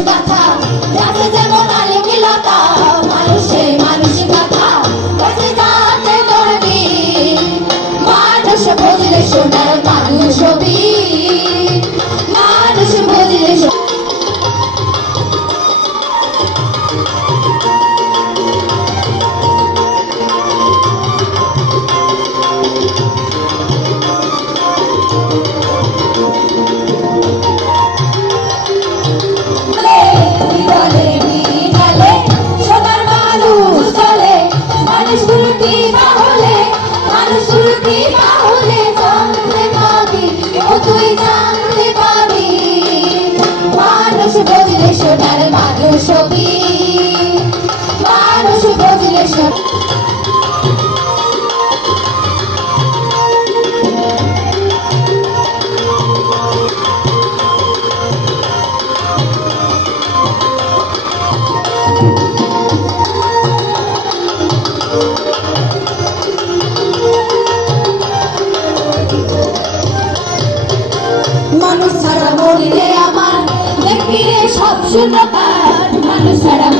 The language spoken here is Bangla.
কথা যাতে যেমন আলেকিলতা মানুষে মানুষ কথা বেঁচে যাতে করবি মানুষ বুঝলে সোনার মানুষ হবি মানুষ বুঝলে সোনার মানুষ হবি মানুষ বুঝলে মানুষ ছাড়া মরিলে আমার দেখবি রে সব শূন্যতা মানুষ ছাড়া